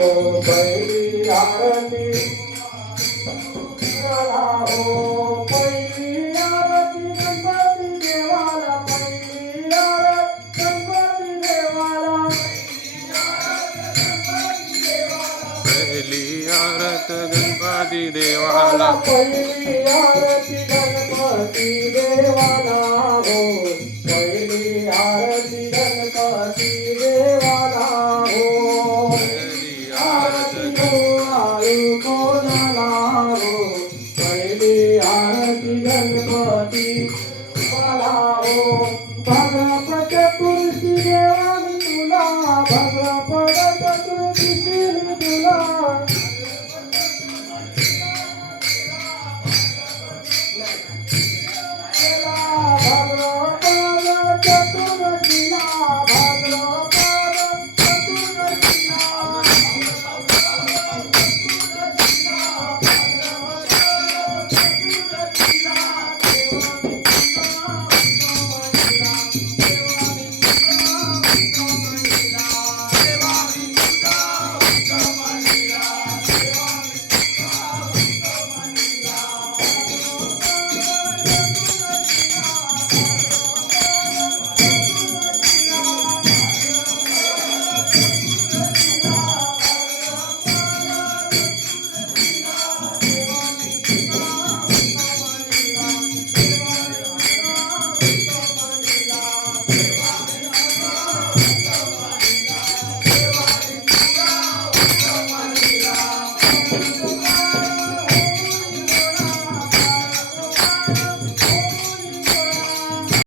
पहिली आरती देवाला हो, पहिली आरती गणपती देवाला, पहिली आरती गणपती देवाला, पहिली आरत गणपती देवाला, पहिली आरती गणपती देवाला हो, पहिली आरती गणपती देवाला हो, पहिली आरत